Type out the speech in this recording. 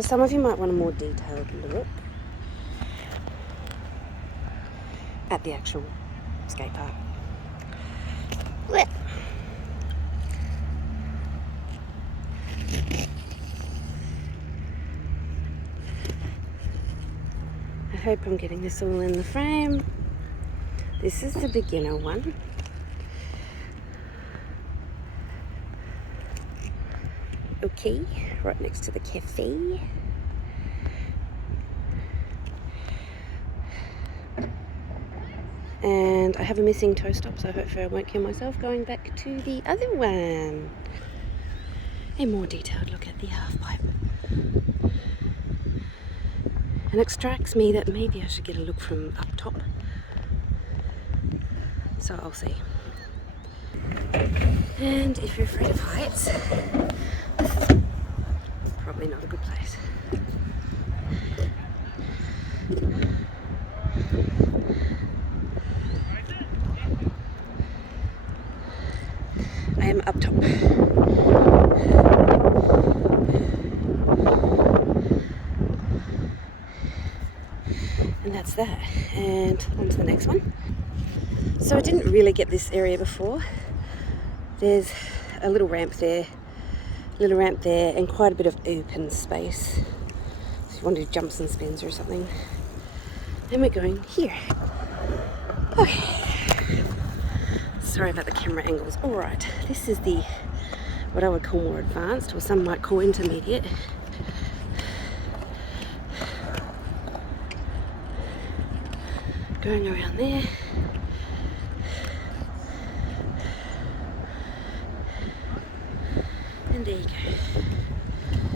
Some of you might want a more detailed look at the actual skate park. Blech. I hope I'm getting this all in the frame. This is the beginner one. Okay, right next to the cafe. And I have a missing toe stop, so hopefully I won't kill myself going back to the other one. A more detailed look at the half pipe. And it strikes me that maybe I should get a look from up top. So I'll see. And if you're afraid of heights, this is probably not a good place. I am up top. And that's that. And on to the next one. So I didn't really get this area before. There's a little ramp there, and quite a bit of open space. If you want to do jumps and spins or something. And we're going here. Okay. Sorry about the camera angles. Alright, this is the, what I would call more advanced, or some might call intermediate. Going around there. And there you go.